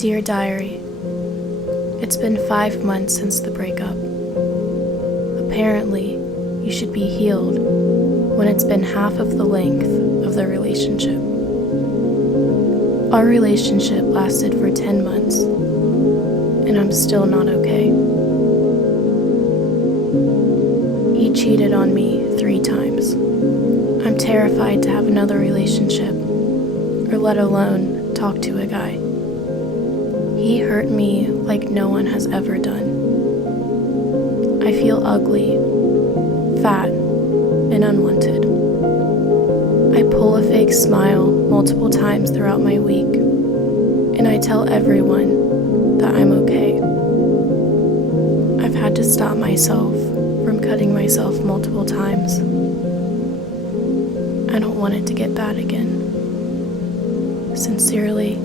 Dear Diary, it's been 5 months since the breakup. Apparently, you should be healed when it's been half of the length of the relationship. Our relationship lasted for 10 months, and I'm still not okay. He cheated on me 3 times. I'm terrified to have another relationship, or let alone talk to a guy. He hurt me like no one has ever done. I feel ugly, fat, and unwanted. I pull a fake smile multiple times throughout my week, and I tell everyone that I'm okay. I've had to stop myself from cutting myself multiple times. I don't want it to get bad again. Sincerely,